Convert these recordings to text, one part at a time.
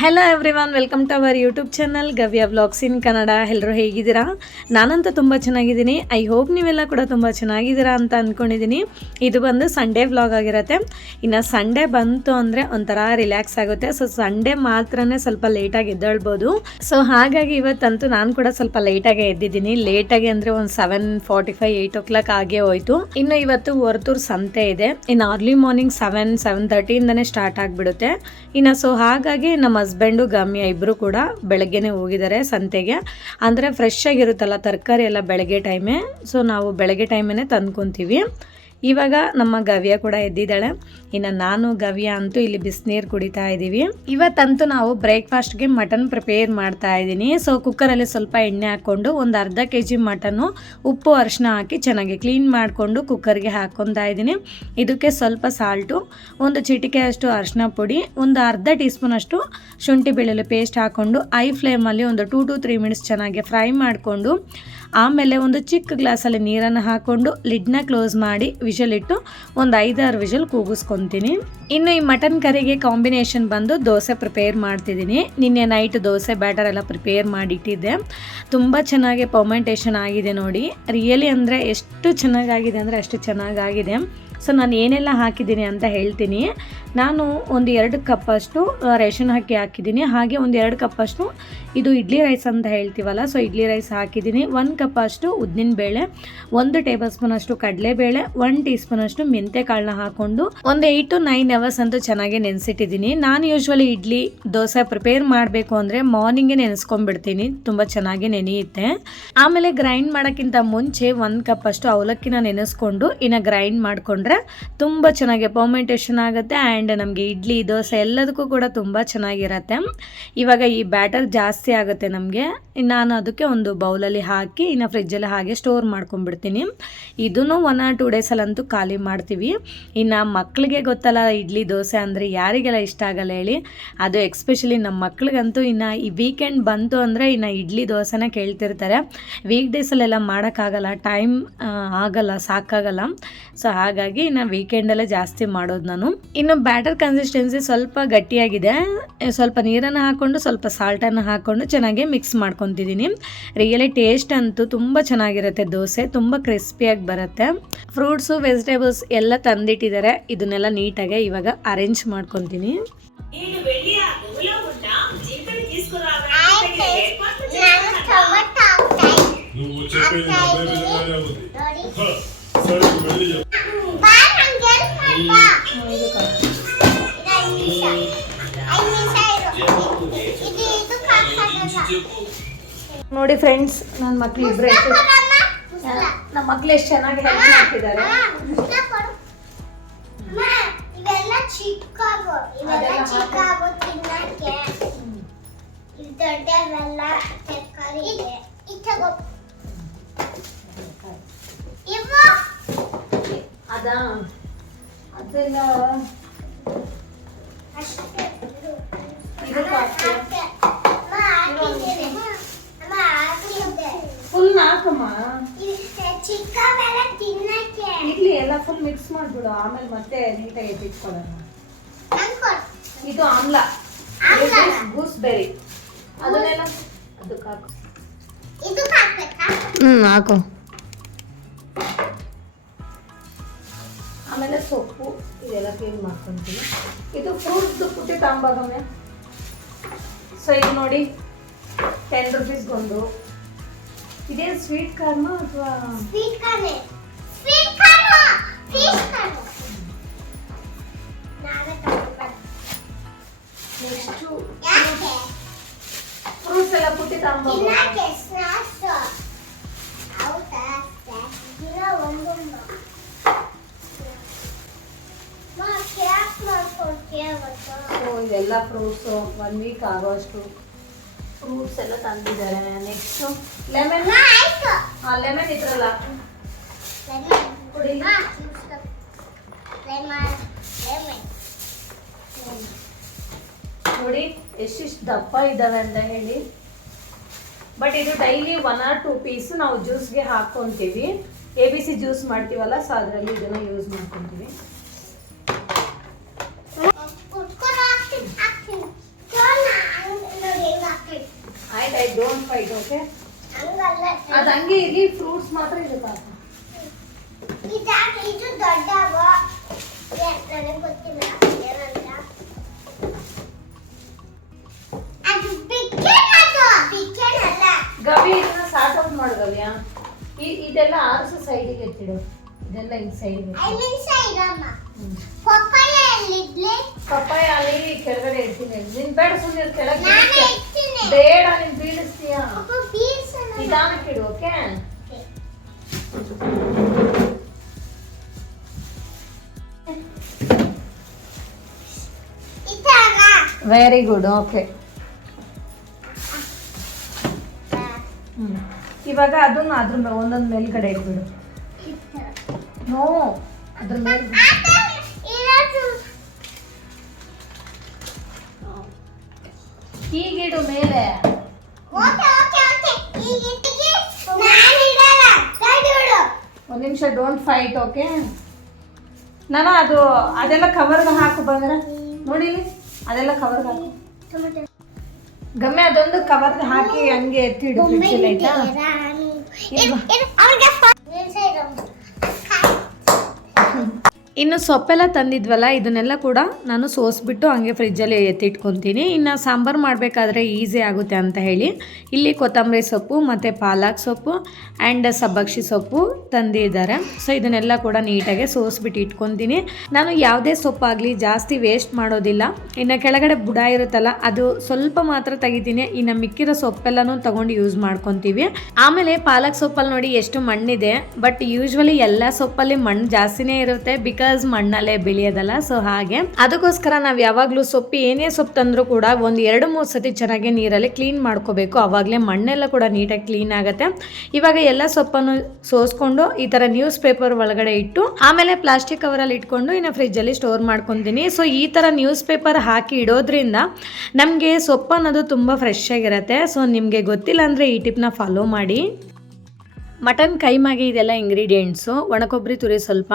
Hello everyone, welcome to our YouTube channel Gavya vlogs in Kannada. ಎಲ್ಲರೂ ಹೇಗಿದ್ದೀರಾ? ನಾನಂತೂ ತುಂಬ ಚೆನ್ನಾಗಿದ್ದೀನಿ. ಐ ಹೋಪ್ ನೀವೆಲ್ಲ ಕೂಡ ತುಂಬ ಚೆನ್ನಾಗಿದ್ದೀರಾ ಅಂತ ಅಂದ್ಕೊಂಡಿದ್ದೀನಿ. ಇದು ಬಂದು ಸಂಡೇ ವ್ಲಾಗ್ ಆಗಿರುತ್ತೆ. ಇನ್ನು ಸಂಡೇ ಬಂತು ಅಂದರೆ ಒಂಥರ ರಿಲ್ಯಾಕ್ಸ್ ಆಗುತ್ತೆ. ಸೊ ಸಂಡೇ ಮಾತ್ರನೇ ಸ್ವಲ್ಪ ಲೇಟಾಗಿ ಎದ್ದೇಳ್ಬೋದು. ಸೊ ಹಾಗಾಗಿ ಇವತ್ತಂತೂ ನಾನು ಕೂಡ ಸ್ವಲ್ಪ ಲೇಟಾಗೆ ಎದ್ದಿದ್ದೀನಿ. ಲೇಟಾಗಿ ಅಂದರೆ ಒಂದು 7:45 8 o'clock ಆಗೇ ಹೋಯಿತು. ಇನ್ನು ಇವತ್ತು ಹೊರತೂರು ಸಂತೆ ಇದೆ. ಇನ್ನು ಅರ್ಲಿ ಮಾರ್ನಿಂಗ್ 7:30 ಸ್ಟಾರ್ಟ್ ಆಗಿಬಿಡುತ್ತೆ. ಇನ್ನು ಸೊ ಹಾಗಾಗಿ ನಮ್ಮ ಹಸ್ಬೆಂಡು ಗಮ್ಯ ಇಬ್ಬರು ಕೂಡ ಬೆಳಗ್ಗೆನೇ ಹೋಗಿದ್ದಾರೆ ಸಂತೆಗೆ. ಅಂದರೆ ಫ್ರೆಶ್ ಆಗಿರುತ್ತಲ್ಲ ತರಕಾರಿ ಎಲ್ಲ ಬೆಳಗ್ಗೆ ಟೈಮೇ. ಸೊ ನಾವು ಬೆಳಗ್ಗೆ ಟೈಮೇ ತಂದ್ಕೊತೀವಿ. ಇವಾಗ ನಮ್ಮ ಗವ್ಯ ಕೂಡ ಎದ್ದಿದ್ದಾಳೆ. ಇನ್ನು ನಾನು ಗವ್ಯ ಅಂತೂ ಇಲ್ಲಿ ಬಿಸಿನೀರು ಕುಡಿತಾ ಇದ್ದೀವಿ. ಇವತ್ತಂತೂ ನಾವು ಬ್ರೇಕ್ಫಾಸ್ಟ್ಗೆ ಮಟನ್ ಪ್ರಿಪೇರ್ ಮಾಡ್ತಾ ಇದ್ದೀನಿ. ಸೊ ಕುಕ್ಕರಲ್ಲಿ ಸ್ವಲ್ಪ ಎಣ್ಣೆ ಹಾಕ್ಕೊಂಡು ಒಂದು ಅರ್ಧ kg ಮಟನ್ನು ಉಪ್ಪು ಅರಿಶಿನ ಹಾಕಿ ಚೆನ್ನಾಗಿ ಕ್ಲೀನ್ ಮಾಡಿಕೊಂಡು ಕುಕ್ಕರ್ಗೆ ಹಾಕ್ಕೊತಾ ಇದ್ದೀನಿ. ಇದಕ್ಕೆ ಸ್ವಲ್ಪ ಸಾಲ್ಟು, ಒಂದು ಚಿಟಿಕೆ ಅಷ್ಟು ಅರಿಶಿನ ಪುಡಿ, ಒಂದು ಅರ್ಧ ಟೀ ಸ್ಪೂನ್ ಅಷ್ಟು ಶುಂಠಿ ಬೆಳ್ಳುಳ್ಳಿ ಪೇಸ್ಟ್ ಹಾಕ್ಕೊಂಡು ಐ ಫ್ಲೇಮಲ್ಲಿ ಒಂದು 2 to 3 minutes ಚೆನ್ನಾಗಿ ಫ್ರೈ ಮಾಡಿಕೊಂಡು ಆಮೇಲೆ ಒಂದು ಚಿಕ್ಕ ಗ್ಲಾಸಲ್ಲಿ ನೀರನ್ನು ಹಾಕ್ಕೊಂಡು ಲಿಡ್ನ ಕ್ಲೋಸ್ ಮಾಡಿ ವಿಷಲ್ ಇಟ್ಟು ಒಂದು 5-6 ವಿಷಲ್ ಕೂಗಿಸ್ಕೊತೀನಿ. ಇನ್ನು ಈ ಮಟನ್ ಕರಿಗೆ ಕಾಂಬಿನೇಷನ್ ಬಂದು ದೋಸೆ ಪ್ರಿಪೇರ್ ಮಾಡ್ತಿದ್ದೀನಿ. ನಿನ್ನೆ ನೈಟ್ ದೋಸೆ ಬ್ಯಾಟರ್ ಎಲ್ಲ ಪ್ರಿಪೇರ್ ಮಾಡಿಟ್ಟಿದ್ದೆ. ತುಂಬ ಚೆನ್ನಾಗಿ ಪರ್ಮೆಂಟೇಷನ್ ಆಗಿದೆ ನೋಡಿ. ರಿಯಲಿ ಅಂದರೆ ಎಷ್ಟು ಚೆನ್ನಾಗಾಗಿದೆ ಅಂದರೆ ಅಷ್ಟು ಚೆನ್ನಾಗಾಗಿದೆ. ಸೊ ನಾನು ಏನೆಲ್ಲ ಹಾಕಿದ್ದೀನಿ ಅಂತ ಹೇಳ್ತೀನಿ. ನಾನು ಒಂದು 2 ಕಪ್ಪಷ್ಟು ರೇಷನ್ ಅಕ್ಕಿ ಹಾಕಿದ್ದೀನಿ. ಹಾಗೆ ಒಂದು 2 ಕಪ್ಪಷ್ಟು ಇದು ಇಡ್ಲಿ ರೈಸ್ ಅಂತ ಹೇಳ್ತೀವಲ್ಲ, ಸೊ ಇಡ್ಲಿ ರೈಸ್ ಹಾಕಿದ್ದೀನಿ. 1 ಕಪ್ಪಷ್ಟು ಉದ್ದಿನ ಬೇಳೆ, 1 ಟೇಬಲ್ ಸ್ಪೂನ್ ಅಷ್ಟು ಕಡಲೆಬೇಳೆ, 1 ಟೀ ಸ್ಪೂನ್ ಅಷ್ಟು ಮೆಂತೆ ಕಾಳನ್ನ ಹಾಕ್ಕೊಂಡು ಒಂದು 8 to 9 hours ಅಂತೂ ಚೆನ್ನಾಗಿ ನೆನೆಸಿಟ್ಟಿದ್ದೀನಿ. ನಾನು ಯೂಶ್ವಲಿ ಇಡ್ಲಿ ದೋಸೆ ಪ್ರಿಪೇರ್ ಮಾಡಬೇಕು ಅಂದರೆ ಮಾರ್ನಿಂಗೇ ನೆನೆಸ್ಕೊಂಡ್ಬಿಡ್ತೀನಿ, ತುಂಬ ಚೆನ್ನಾಗಿ ನೆನೆಯುತ್ತೆ. ಆಮೇಲೆ ಗ್ರೈಂಡ್ ಮಾಡೋಕ್ಕಿಂತ ಮುಂಚೆ 1 ಕಪ್ಪಷ್ಟು ಅವಲಕ್ಕಿನ ನೆನೆಸ್ಕೊಂಡು ಇನ್ನು ಗ್ರೈಂಡ್ ಮಾಡಿಕೊಂಡ್ರೆ ತುಂಬ ಚೆನ್ನಾಗಿ ಪರ್ಮೆಂಟೇಷನ್ ಆಗುತ್ತೆ. ಆ್ಯಂಡ್ ನಮಗೆ ಇಡ್ಲಿ ದೋಸೆ ಎಲ್ಲದಕ್ಕೂ ಕೂಡ ತುಂಬ ಚೆನ್ನಾಗಿರುತ್ತೆ. ಇವಾಗ ಈ ಬ್ಯಾಟರ್ ಜಾಸ್ತಿ ಆಗುತ್ತೆ ನಮಗೆ. ನಾನು ಅದಕ್ಕೆ ಒಂದು ಬೌಲಲ್ಲಿ ಹಾಕಿ ಇನ್ನು ಫ್ರಿಜ್ಜಲ್ಲಿ ಹಾಗೆ ಸ್ಟೋರ್ ಮಾಡ್ಕೊಂಡ್ಬಿಡ್ತೀನಿ. ಇದನ್ನು 1 or 2 ಡೇಸಲ್ಲಂತೂ ಖಾಲಿ ಮಾಡ್ತೀವಿ. ಇನ್ನು ಮಕ್ಕಳಿಗೆ ಗೊತ್ತಲ್ಲ ಇಡ್ಲಿ ದೋಸೆ ಅಂದರೆ ಯಾರಿಗೆಲ್ಲ ಇಷ್ಟ ಆಗಲ್ಲ ಹೇಳಿ. ಅದು ಎಕ್ಸ್ಪೆಷಲಿ ನಮ್ಮ ಮಕ್ಳಿಗಂತೂ ಇನ್ನು ಈ ವೀಕೆಂಡ್ ಬಂತು ಅಂದರೆ ಇನ್ನು ಇಡ್ಲಿ ದೋಸೆನ ಕೇಳ್ತಿರ್ತಾರೆ. ವೀಕ್ ಡೇಸಲ್ಲೆಲ್ಲ ಮಾಡೋಕ್ಕಾಗಲ್ಲ, ಟೈಮ್ ಆಗಲ್ಲ, ಸಾಕಾಗಲ್ಲ. ಸೊ ಹಾಗಾಗಿ ಇನ್ನು ವೀಕೆಂಡಲ್ಲೇ ಜಾಸ್ತಿ ಮಾಡೋದು ನಾನು. ಇನ್ನು ಬ್ಯಾಟರ್ ಕನ್ಸಿಸ್ಟೆನ್ಸಿ ಸ್ವಲ್ಪ ಗಟ್ಟಿಯಾಗಿದೆ. ಸ್ವಲ್ಪ ನೀರನ್ನು ಹಾಕ್ಕೊಂಡು ಸ್ವಲ್ಪ ಸಾಲ್ಟನ್ನು ಹಾಕ್ಕೊಂಡು ಚೆನ್ನಾಗಿ ಮಿಕ್ಸ್ ಮಾಡ್ಕೊತಿದ್ದೀನಿ. ರಿಯಲಿ ಟೇಸ್ಟ್ ಅಂತೂ ತುಂಬ ಚೆನ್ನಾಗಿರುತ್ತೆ. ದೋಸೆ ತುಂಬ ಕ್ರಿಸ್ಪಿಯಾಗಿ ಬರುತ್ತೆ. ಫ್ರೂಟ್ಸು ವೆಜಿಟೇಬಲ್ಸ್ ಎಲ್ಲ ತಂದಿಟ್ಟಿದ್ದಾರೆ. ಇದನ್ನೆಲ್ಲ ನೀಟಾಗಿ ಇವಾಗ ಅರೇಂಜ್ ಮಾಡ್ಕೊತೀನಿ. ನೋಡಿ ಫ್ರೆಂಡ್ಸ್, ನನ್ನ ಮಕ್ಳು ಇಬ್ಬರು ನಮ್ಮ ಮಕ್ಳು ಎಷ್ಟು ಚೆನ್ನಾಗಿ ಹೆಲ್ಪ್ ಮಾಡ್ತಿದ್ದಾರೆ. ಅದೆಲ್ಲ ಫುಲ್ ಹಾಕಮ್ಮ, ಇಡ್ಲಿ ಎಲ್ಲ ಫುಲ್ ಮಿಕ್ಸ್ ಮಾಡ್ಬಿಡು. ಆಮೇಲೆ ಮತ್ತೆ ನೀಟಾಗಿ ಎತ್ತಿಟ್ಕೊಳ್ಳೋಣ. ಇದು ಆಮ್ಲಾ, ಗೂಸ್ಬೆರಿ, ಅದನ್ನೆಲ್ಲ ಅದಕ್ಕೆ ಹಾಕು. ಆಮೇಲೆ ಸೊಪ್ಪು ಇದೆಲ್ಲ ಕ್ಲೀನ್ ಮಾಡ್ಕೊತೀನಿ. ಇದು ಫ್ರೂಟ್ಸ್ದು ಪುಟ್ಟಿ ತಾಂಬಾಗಮ್ಮೆ. ಸೊ ಇದು ನೋಡಿ 10 rupeesಗೊಂದು. ಇದೇನು ಸ್ವೀಟ್ ಕಾರ್ನ ಅಥವಾ ನೆಕ್ಸ್ಟು ಫ್ರೂಟ್ಸ್ ಎಲ್ಲ ಪುಟ್ಟಿ ತಾಂಬಾಗ. ಇದೆಲ್ಲ ಫ್ರೂಟ್ಸು 1 week ಆಗೋಷ್ಟು ಫ್ರೂಟ್ಸ್ ಎಲ್ಲ ತಂದಿದ್ದಾರೆ. Next lemon. ಲೆಮನ್ ಇದ್ರಲ್ಲ ಕುಡಿ. ನೋಡಿ ಎಷ್ಟಿಷ್ಟು ದಪ್ಪ ಇದ್ದಾವೆ ಅಂತ ಹೇಳಿ. ಬಟ್ ಇದು ಡೈಲಿ 1 or 2 ಪೀಸ್ ನಾವು ಜ್ಯೂಸ್ಗೆ ಹಾಕ್ಕೊತೀವಿ. ABC ಜ್ಯೂಸ್ ಮಾಡ್ತೀವಲ್ಲ, ಸೊ ಅದರಲ್ಲಿ ಇದನ್ನು ಯೂಸ್ ಮಾಡ್ಕೊತೀವಿ. ಆಯ್ತು ಡೋಂಟ್ ಫೈಟ್ ಓಕೆ. ಅದು ಹಂಗೆ ಇರಲಿ, ಫ್ರೂಟ್ಸ್ ಮಾತ್ರ ಇದು ಪಾಪ. ಗವಿ ಇದನ್ನ ಸಾರ್ಟ್ ಔಟ್ ಮಾಡು ಗವ್ಯ. ಇದೆಲ್ಲ ಆರ್ಸು ಸೈಡಿಗೆ ಎತ್ತಿಡು, ಇದೆಲ್ಲ ಈ ಸೈಡಿಗೆ. ಪಪ್ಪಾಯ ಅಲ್ಲಿ ಕೆಳಗಡೆ ಇಡ್ತೀನಿ. ನಿನ್ ಬೇಡ ಸುಮ್ಮನೆ ಕೆಳಗೆ ಬೇಡ, ನೀನ್ ಬೀಳಿಸ್ತೀಯ. ನಿಧಾನಕ್ಕಿಡು ಓಕೆ. Very good okay. ಇವಾಗ ಅದನ್ನ ಅದ್ರ ಒಂದೊಂದು ಮೇಲ್ಗಡೆ ಇಟ್ಬಿಡು. ನೋ ಅದ್ರ ಮೇಲೆ ಹೀಗಿಡು ಮೇಲೆ. ಒಂದು ನಿಮಿಷ ಡೋಂಟ್ ಫೈಟ್ ಓಕೆ. ನಾನು ಅದೆಲ್ಲ ಕವರ್ಗೆ ಹಾಕು ಬಂದ್ರೆ ನೋಡಿ, ಅದೆಲ್ಲ ಕವರ್ಗೆ ಹಾಕು. ಗಮ್ಮೆ ಅದೊಂದು ಕವರ್ಗೆ ಹಾಕಿ ಹಂಗೆ ಎತ್ತಿಡು ಫ್ರಿಡ್ಜಲ್ಲಿ ಆಯ್ತಾ. ಇನ್ನು ಸೊಪ್ಪೆಲ್ಲ ತಂದಿದ್ವಲ್ಲ, ಇದನ್ನೆಲ್ಲ ಕೂಡ ನಾನು ಸೋಸ್ಬಿಟ್ಟು ಹಂಗೆ ಫ್ರಿಜ್ಜಲ್ಲಿ ಎತ್ತಿಟ್ಕೊತೀನಿ. ಇನ್ನು ಸಾಂಬಾರು ಮಾಡಬೇಕಾದ್ರೆ ಈಸಿ ಆಗುತ್ತೆ ಅಂತ ಹೇಳಿ ಇಲ್ಲಿ ಕೊತ್ತಂಬರಿ ಸೊಪ್ಪು ಮತ್ತು ಪಾಲಕ್ ಸೊಪ್ಪು ಆ್ಯಂಡ್ ಸಬ್ಬಕ್ಷಿ ಸೊಪ್ಪು ತಂದಿದ್ದಾರೆ. ಸೊ ಇದನ್ನೆಲ್ಲ ಕೂಡ ನೀಟಾಗಿ ಸೋಸ್ಬಿಟ್ಟು ಇಟ್ಕೊತೀನಿ. ನಾನು ಯಾವುದೇ ಸೊಪ್ಪಾಗಲಿ ಜಾಸ್ತಿ ವೇಸ್ಟ್ ಮಾಡೋದಿಲ್ಲ. ಇನ್ನು ಕೆಳಗಡೆ ಬುಡ ಇರುತ್ತಲ್ಲ, ಅದು ಸ್ವಲ್ಪ ಮಾತ್ರ ತೆಗಿತೀನಿ. ಇನ್ನು ಮಿಕ್ಕಿರೋ ಸೊಪ್ಪೆಲ್ಲನೂ ತೊಗೊಂಡು ಯೂಸ್ ಮಾಡ್ಕೊತೀವಿ. ಆಮೇಲೆ ಪಾಲಕ್ ಸೊಪ್ಪಲ್ಲಿ ನೋಡಿ ಎಷ್ಟು ಮಣ್ಣಿದೆ, ಬಟ್ ಯೂಶ್ವಲಿ ಎಲ್ಲ ಸೊಪ್ಪಲ್ಲಿ ಮಣ್ಣು ಜಾಸ್ತಿನೇ ಇರುತ್ತೆ, ಬಿಕಾಸ್ ಮಣ್ಣಲ್ಲೇ ಬೆಳೆಯೋದಲ್ಲ. ಸೊ ಹಾಗೆ ಅದಕ್ಕೋಸ್ಕರ ನಾವು ಯಾವಾಗಲೂ ಸೊಪ್ಪು ಏನೇ ಸೊಪ್ಪು ತಂದರೂ ಕೂಡ ಒಂದು 2-3 ಸತಿ ಚೆನ್ನಾಗಿ ನೀರಲ್ಲಿ ಕ್ಲೀನ್ ಮಾಡ್ಕೋಬೇಕು. ಆವಾಗಲೇ ಮಣ್ಣೆಲ್ಲ ಕೂಡ ನೀಟಾಗಿ ಕ್ಲೀನ್ ಆಗುತ್ತೆ. ಇವಾಗ ಎಲ್ಲ ಸೊಪ್ಪನ್ನು ಸೋಸ್ಕೊಂಡು ಈ ಥರ ನ್ಯೂಸ್ ಪೇಪರ್ ಒಳಗಡೆ ಇಟ್ಟು ಆಮೇಲೆ ಪ್ಲಾಸ್ಟಿಕ್ ಕವರಲ್ಲಿ ಇಟ್ಕೊಂಡು ಇನ್ನು ಫ್ರಿಜ್ಜಲ್ಲಿ ಸ್ಟೋರ್ ಮಾಡ್ಕೊತೀನಿ. ಸೊ ಈ ಥರ ನ್ಯೂಸ್ ಪೇಪರ್ ಹಾಕಿ ಇಡೋದ್ರಿಂದ ನಮಗೆ ಸೊಪ್ಪು ಅನ್ನೋದು ತುಂಬ ಫ್ರೆಶ್ ಆಗಿರುತ್ತೆ. ಸೊ ನಿಮಗೆ ಗೊತ್ತಿಲ್ಲ ಅಂದರೆ ಈ ಟಿಪ್ನ ಫಾಲೋ ಮಾಡಿ. ಮಟನ್ ಕೈಮಾಗೆ ಇದೆಲ್ಲ ಇಂಗ್ರೀಡಿಯೆಂಟ್ಸು: ಒಣಕೊಬ್ಬರಿ ತುರಿ ಸ್ವಲ್ಪ,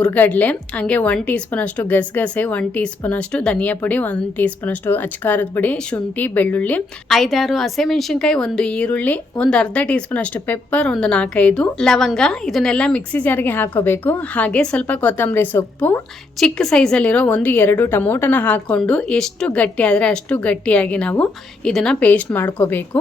ಉರ್ಗಡ್ಲೆ, ಹಂಗೆ 1 ಟೀ ಸ್ಪೂನಷ್ಟು ಗಸಗಸೆ, 1 ಟೀ ಸ್ಪೂನಷ್ಟು ಧನಿಯಾ ಪುಡಿ, 1 ಟೀ ಸ್ಪೂನಷ್ಟು ಅಚ್ಕಾರದ ಪುಡಿ, ಶುಂಠಿ, ಬೆಳ್ಳುಳ್ಳಿ, 5-6 ಹಸಿಮೆಣಸಿನ್ಕಾಯಿ, 1 ಈರುಳ್ಳಿ, ಒಂದು ಅರ್ಧ ಟೀ ಸ್ಪೂನಷ್ಟು ಪೆಪ್ಪರ್, ಒಂದು 4-5 ಲವಂಗ. ಇದನ್ನೆಲ್ಲ ಮಿಕ್ಸಿ ಜಾರ್ಗೆ ಹಾಕೋಬೇಕು. ಹಾಗೆ ಸ್ವಲ್ಪ ಕೊತ್ತಂಬರಿ ಸೊಪ್ಪು, ಚಿಕ್ಕ ಸೈಜಲ್ಲಿರೋ 1-2 ಟೊಮೊಟೊನ ಹಾಕ್ಕೊಂಡು ಎಷ್ಟು ಗಟ್ಟಿ ಆದರೆ ಅಷ್ಟು ಗಟ್ಟಿಯಾಗಿ ನಾವು ಇದನ್ನು ಪೇಸ್ಟ್ ಮಾಡ್ಕೋಬೇಕು.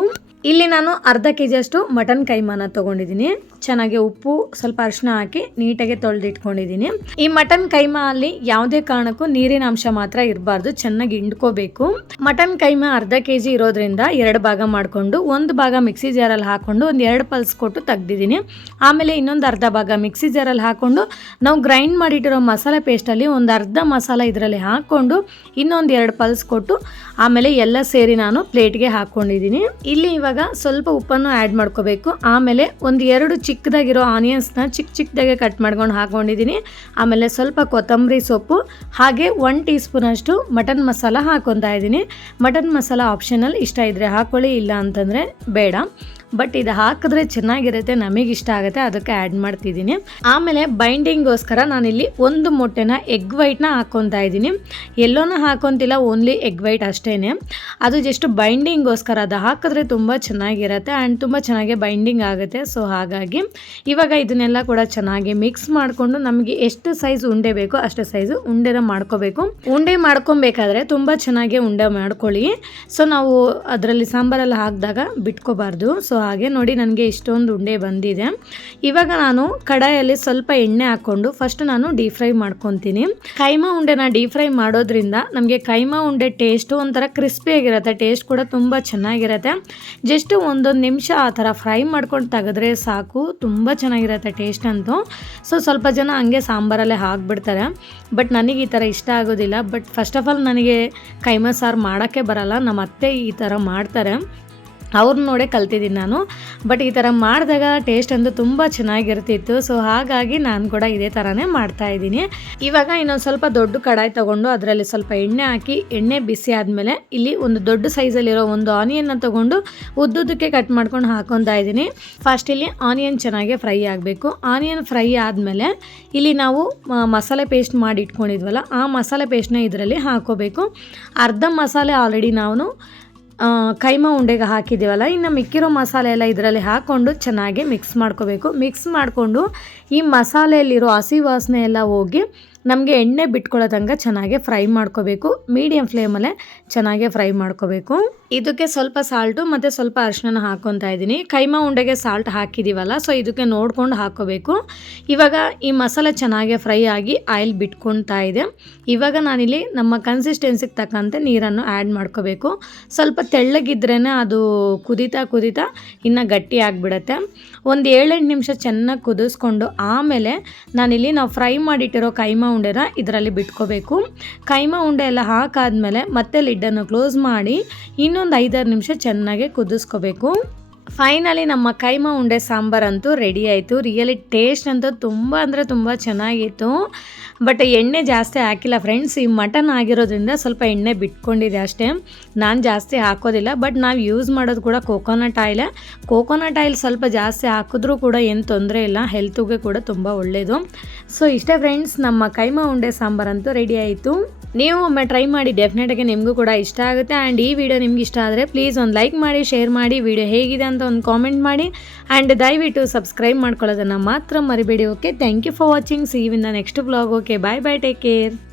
ಇಲ್ಲಿ ನಾನು ಅರ್ಧ kg ಅಷ್ಟು ಮಟನ್ ಕೈಮಾನ ತೊಗೊಂಡಿದ್ದೀನಿ. ಚೆನ್ನಾಗಿ ಉಪ್ಪು ಸ್ವಲ್ಪ ಅರಿಶಿನ ಹಾಕಿ ನೀಟಾಗಿ ತೊಳೆದಿಟ್ಕೊಂಡಿದ್ದೀನಿ. ಈ ಮಟನ್ ಕೈಮಾ ಅಲ್ಲಿ ಯಾವುದೇ ಕಾರಣಕ್ಕೂ ನೀರಿನ ಅಂಶ ಮಾತ್ರ ಇರಬಾರ್ದು, ಚೆನ್ನಾಗಿ ಹಿಂಡ್ಕೋಬೇಕು. ಮಟನ್ ಕೈಮಾ ಅರ್ಧ kg ಇರೋದ್ರಿಂದ 2 ಭಾಗ ಮಾಡಿಕೊಂಡು 1 ಭಾಗ ಮಿಕ್ಸಿ ಜಾರಲ್ಲಿ ಹಾಕ್ಕೊಂಡು ಒಂದು 2 ಪಲ್ಸ್ ಕೊಟ್ಟು ತೆಗ್ದಿದ್ದೀನಿ. ಆಮೇಲೆ ಇನ್ನೊಂದು ಅರ್ಧ ಭಾಗ ಮಿಕ್ಸಿ ಜಾರಲ್ಲಿ ಹಾಕ್ಕೊಂಡು ನಾವು ಗ್ರೈಂಡ್ ಮಾಡಿಟ್ಟಿರೋ ಮಸಾಲೆ ಪೇಸ್ಟಲ್ಲಿ ಒಂದು ಅರ್ಧ ಮಸಾಲ ಇದರಲ್ಲಿ ಹಾಕ್ಕೊಂಡು ಇನ್ನೊಂದು 2 ಪಲ್ಸ್ ಕೊಟ್ಟು ಆಮೇಲೆ ಎಲ್ಲ ಸೇರಿ ನಾನು ಪ್ಲೇಟ್ಗೆ ಹಾಕ್ಕೊಂಡಿದ್ದೀನಿ. ಇಲ್ಲಿ ಇವಾಗ ಸ್ವಲ್ಪ ಉಪ್ಪನ್ನು ಆ್ಯಡ್ ಮಾಡ್ಕೋಬೇಕು. ಆಮೇಲೆ 1-2 ಚಿಕ್ಕದಾಗಿರೋ ಆನಿಯನ್ಸ್ನ ಚಿಕ್ಕದಾಗೆ ಕಟ್ ಮಾಡ್ಕೊಂಡು ಹಾಕ್ಕೊಂಡಿದ್ದೀನಿ. ಆಮೇಲೆ ಸ್ವಲ್ಪ ಕೊತ್ತಂಬರಿ ಸೊಪ್ಪು, ಹಾಗೆ 1 ಟೀ ಸ್ಪೂನಷ್ಟು ಮಟನ್ ಮಸಾಲ ಹಾಕ್ಕೊತಾ ಇದ್ದೀನಿ. ಮಟನ್ ಮಸಾಲ ಆಪ್ಷನಲ್, ಇಷ್ಟ ಇದ್ದರೆ ಹಾಕ್ಕೊಳ್ಳಿ, ಇಲ್ಲ ಅಂತಂದರೆ ಬೇಡ. ಬಟ್ ಇದು ಹಾಕಿದ್ರೆ ಚೆನ್ನಾಗಿರುತ್ತೆ, ನಮಗೆ ಇಷ್ಟ ಆಗುತ್ತೆ, ಅದಕ್ಕೆ ಆ್ಯಡ್ ಮಾಡ್ತಿದ್ದೀನಿ. ಆಮೇಲೆ ಬೈಂಡಿಂಗ್ಗೋಸ್ಕರ ನಾನಿಲ್ಲಿ 1 ಮೊಟ್ಟೆನ ಎಗ್ ವೈಟ್ನ ಹಾಕ್ಕೊತಾ ಇದ್ದೀನಿ. ಎಲ್ಲೋನ ಹಾಕ್ಕೊತಿಲ್ಲ, ಓನ್ಲಿ ಎಗ್ ವೈಟ್ ಅಷ್ಟೇ. ಅದು ಜಸ್ಟ್ ಬೈಂಡಿಂಗ್ಗೋಸ್ಕರ, ಅದು ಹಾಕಿದ್ರೆ ತುಂಬ ಚೆನ್ನಾಗಿರುತ್ತೆ ಆ್ಯಂಡ್ ತುಂಬ ಚೆನ್ನಾಗಿ ಬೈಂಡಿಂಗ್ ಆಗುತ್ತೆ. ಸೊ ಹಾಗಾಗಿ ಇವಾಗ ಇದನ್ನೆಲ್ಲ ಕೂಡ ಚೆನ್ನಾಗಿ ಮಿಕ್ಸ್ ಮಾಡಿಕೊಂಡು ನಮಗೆ ಎಷ್ಟು ಸೈಜ್ ಉಂಡೆ ಬೇಕೋ ಅಷ್ಟು ಸೈಜು ಉಂಡೆನ ಮಾಡ್ಕೋಬೇಕು. ಉಂಡೆ ಮಾಡ್ಕೊಬೇಕಾದ್ರೆ ತುಂಬ ಚೆನ್ನಾಗಿ ಉಂಡೆ ಮಾಡ್ಕೊಳ್ಳಿ. ಸೊ ನಾವು ಅದರಲ್ಲಿ ಸಾಂಬಾರೆಲ್ಲ ಹಾಕಿದಾಗ ಬಿಟ್ಕೋಬಾರ್ದು. ಸೊ ಹಾಗೆ ನೋಡಿ ನನಗೆ ಇಷ್ಟೊಂದು ಉಂಡೆ ಬಂದಿದೆ. ಇವಾಗ ನಾನು ಕಡಾಯಲ್ಲಿ ಸ್ವಲ್ಪ ಎಣ್ಣೆ ಹಾಕ್ಕೊಂಡು ಫಸ್ಟ್ ನಾನು ಡೀಪ್ ಫ್ರೈ ಮಾಡ್ಕೊತೀನಿ. ಕೈಮಾ ಉಂಡೆನ ಡೀಪ್ ಫ್ರೈ ಮಾಡೋದ್ರಿಂದ ನಮಗೆ ಕೈಮಾ ಉಂಡೆ ಟೇಸ್ಟು ಒಂಥರ ಕ್ರಿಸ್ಪಿಯಾಗಿರುತ್ತೆ, ಟೇಸ್ಟ್ ಕೂಡ ತುಂಬ ಚೆನ್ನಾಗಿರುತ್ತೆ. ಜಸ್ಟ್ 1 ನಿಮಿಷ ಆ ಥರ ಫ್ರೈ ಮಾಡ್ಕೊಂಡು ತೆಗೆದ್ರೆ ಸಾಕು, ತುಂಬ ಚೆನ್ನಾಗಿರುತ್ತೆ ಟೇಸ್ಟ್ ಅಂತೂ. ಸೊ ಸ್ವಲ್ಪ ಜನ ಹಂಗೆ ಸಾಂಬಾರಲ್ಲೇ ಹಾಕ್ಬಿಡ್ತಾರೆ, ಬಟ್ ನನಗೆ ಈ ಥರ ಇಷ್ಟ ಆಗೋದಿಲ್ಲ. ಬಟ್ ಫಸ್ಟ್ ಆಫ್ ಆಲ್ ನನಗೆ ಕೈಮಾ ಸಾರು ಮಾಡೋಕ್ಕೆ ಬರಲ್ಲ, ನಮ್ಮ ಅತ್ತೆ ಈ ಥರ ಮಾಡ್ತಾರೆ, ಅವ್ರನ್ನ ನೋಡೇ ಕಲ್ತಿದ್ದೀನಿ ನಾನು. ಬಟ್ ಈ ಥರ ಮಾಡಿದಾಗ ಟೇಸ್ಟ್ ಅಂತೂ ತುಂಬ ಚೆನ್ನಾಗಿರ್ತಿತ್ತು. ಸೊ ಹಾಗಾಗಿ ನಾನು ಕೂಡ ಇದೇ ಥರನೇ ಮಾಡ್ತಾಯಿದ್ದೀನಿ. ಇವಾಗ ಇನ್ನೊಂದು ಸ್ವಲ್ಪ ದೊಡ್ಡ ಕಡಾಯಿ ತೊಗೊಂಡು ಅದರಲ್ಲಿ ಸ್ವಲ್ಪ ಎಣ್ಣೆ ಹಾಕಿ, ಎಣ್ಣೆ ಬಿಸಿ ಆದಮೇಲೆ ಇಲ್ಲಿ ಒಂದು ದೊಡ್ಡ ಸೈಜಲ್ಲಿರೋ 1 ಆನಿಯನ್ನ ತೊಗೊಂಡು ಉದ್ದುದಕ್ಕೆ ಕಟ್ ಮಾಡ್ಕೊಂಡು ಹಾಕ್ಕೊತಾ ಇದ್ದೀನಿ. ಫಸ್ಟ್ ಇಲ್ಲಿ ಆನಿಯನ್ ಚೆನ್ನಾಗಿ ಫ್ರೈ ಆಗಬೇಕು. ಆನಿಯನ್ ಫ್ರೈ ಆದಮೇಲೆ ಇಲ್ಲಿ ನಾವು ಮಸಾಲೆ ಪೇಸ್ಟ್ ಮಾಡಿ ಇಟ್ಕೊಂಡಿದ್ವಲ್ಲ, ಆ ಮಸಾಲೆ ಪೇಸ್ಟ್ನ ಇದರಲ್ಲಿ ಹಾಕೋಬೇಕು. ಅರ್ಧ ಮಸಾಲೆ ಆಲ್ರೆಡಿ ನಾನು ಕೈಮಾ ಉಂಡೆಗೆ ಹಾಕಿದ್ದೀವಲ್ಲ, ಇನ್ನು ಮಿಕ್ಕಿರೋ ಮಸಾಲೆ ಎಲ್ಲ ಇದರಲ್ಲಿ ಹಾಕ್ಕೊಂಡು ಚೆನ್ನಾಗಿ ಮಿಕ್ಸ್ ಮಾಡ್ಕೋಬೇಕು. ಮಿಕ್ಸ್ ಮಾಡಿಕೊಂಡು ಈ ಮಸಾಲೆಯಲ್ಲಿರೋ ಹಸಿ ವಾಸನೆ ಎಲ್ಲ ಹೋಗಿ ನಮಗೆ ಎಣ್ಣೆ ಬಿಟ್ಕೊಳ್ಳೋ ತನಕ ಚೆನ್ನಾಗಿ ಫ್ರೈ ಮಾಡ್ಕೋಬೇಕು. ಮೀಡಿಯಮ್ ಫ್ಲೇಮಲ್ಲೇ ಚೆನ್ನಾಗಿ ಫ್ರೈ ಮಾಡ್ಕೋಬೇಕು. ಇದಕ್ಕೆ ಸ್ವಲ್ಪ ಸಾಲ್ಟು ಮತ್ತು ಸ್ವಲ್ಪ ಅರಿಶಿನ ಹಾಕ್ಕೊತಾ ಇದ್ದೀನಿ. ಕೈಮಾ ಉಂಡೆಗೆ ಸಾಲ್ಟ್ ಹಾಕಿದ್ದೀವಲ್ಲ, ಸೊ ಇದಕ್ಕೆ ನೋಡ್ಕೊಂಡು ಹಾಕ್ಕೋಬೇಕು. ಇವಾಗ ಈ ಮಸಾಲೆ ಚೆನ್ನಾಗಿ ಫ್ರೈ ಆಗಿ ಆಯಿಲ್ ಬಿಟ್ಕೊತಾ ಇದೆ. ಇವಾಗ ನಾನಿಲ್ಲಿ ನಮ್ಮ ಕನ್ಸಿಸ್ಟೆನ್ಸಿಗೆ ತಕ್ಕಂತೆ ನೀರನ್ನು ಆ್ಯಡ್ ಮಾಡ್ಕೋಬೇಕು. ಸ್ವಲ್ಪ ತೆಳ್ಳಗಿದ್ರೇ ಅದು ಕುದೀತಾ ಇನ್ನು ಗಟ್ಟಿ ಆಗಿಬಿಡತ್ತೆ. ಒಂದು 7-8 ನಿಮಿಷ ಚೆನ್ನಾಗಿ ಕುದಿಸ್ಕೊಂಡು ಆಮೇಲೆ ನಾನಿಲ್ಲಿ ನಾವು ಫ್ರೈ ಮಾಡಿಟ್ಟಿರೋ ಕೈಮಾ ಉಂಡೆನ ಇದರಲ್ಲಿ ಬಿಟ್ಕೋಬೇಕು. ಕೈಮಾ ಉಂಡೆ ಎಲ್ಲ ಹಾಕಾದ್ಮೇಲೆ ಮತ್ತೆ ಲಿಡ್ಡನ್ನು ಕ್ಲೋಸ್ ಮಾಡಿ ಇನ್ನೊಂದು 5-6 ನಿಮಿಷ ಚೆನ್ನಾಗಿ ಕುದಿಸ್ಕೋಬೇಕು. ಫೈನಲಿ ನಮ್ಮ ಕೈಮಾ ಉಂಡೆ ಸಾಂಬಾರಂತೂ ರೆಡಿ ಆಯಿತು. ರಿಯಲಿ ಟೇಸ್ಟ್ ಅಂತೂ ತುಂಬ ಚೆನ್ನಾಗಿತ್ತು. ಬಟ್ ಎಣ್ಣೆ ಜಾಸ್ತಿ ಹಾಕಿಲ್ಲ ಫ್ರೆಂಡ್ಸ್. ಈ ಮಟನ್ ಆಗಿರೋದ್ರಿಂದ ಸ್ವಲ್ಪ ಎಣ್ಣೆ ಬಿಟ್ಕೊಂಡಿದೆ ಅಷ್ಟೇ. ನಾನು ಜಾಸ್ತಿ ಹಾಕೋದಿಲ್ಲ. ಬಟ್ ನಾವು ಯೂಸ್ ಮಾಡೋದು ಕೂಡ ಕೋಕೋನಟ್ ಆಯಿಲೇ. ಕೋಕೋನಟ್ ಆಯಿಲ್ ಸ್ವಲ್ಪ ಜಾಸ್ತಿ ಹಾಕಿದ್ರೂ ಕೂಡ ಏನು ತೊಂದರೆ ಇಲ್ಲ, ಹೆಲ್ತಿಗೆ ಕೂಡ ತುಂಬ ಒಳ್ಳೆಯದು. ಸೊ ಇಷ್ಟೇ ಫ್ರೆಂಡ್ಸ್, ನಮ್ಮ ಕೈಮಾ ಉಂಡೆ ಸಾಂಬಾರಂತೂ ರೆಡಿ ಆಯಿತು. ನೀವು ಒಮ್ಮೆ ಟ್ರೈ ಮಾಡಿ, ಡೆಫಿನೆಟಾಗಿ ನಿಮಗೂ ಕೂಡ ಇಷ್ಟ ಆಗುತ್ತೆ. ಆ್ಯಂಡ್ ಈ ವಿಡಿಯೋ ನಿಮ್ಗೆ ಇಷ್ಟ ಆದರೆ ಪ್ಲೀಸ್ ಒಂದು ಲೈಕ್ ಮಾಡಿ, ಶೇರ್ ಮಾಡಿ, ವಿಡಿಯೋ ಹೇಗಿದೆ ಅಂತ ಒಂದು ಕಾಮೆಂಟ್ ಮಾಡಿ. ಆ್ಯಂಡ್ ದಯವಿಟ್ಟು ಸಬ್ಸ್ಕ್ರೈಬ್ ಮಾಡ್ಕೊಳ್ಳೋದನ್ನು ಮಾತ್ರ ಮರಿಬೇಡಿ. Okay, thank you for watching. See you in the next vlog. Okay, bye, take care.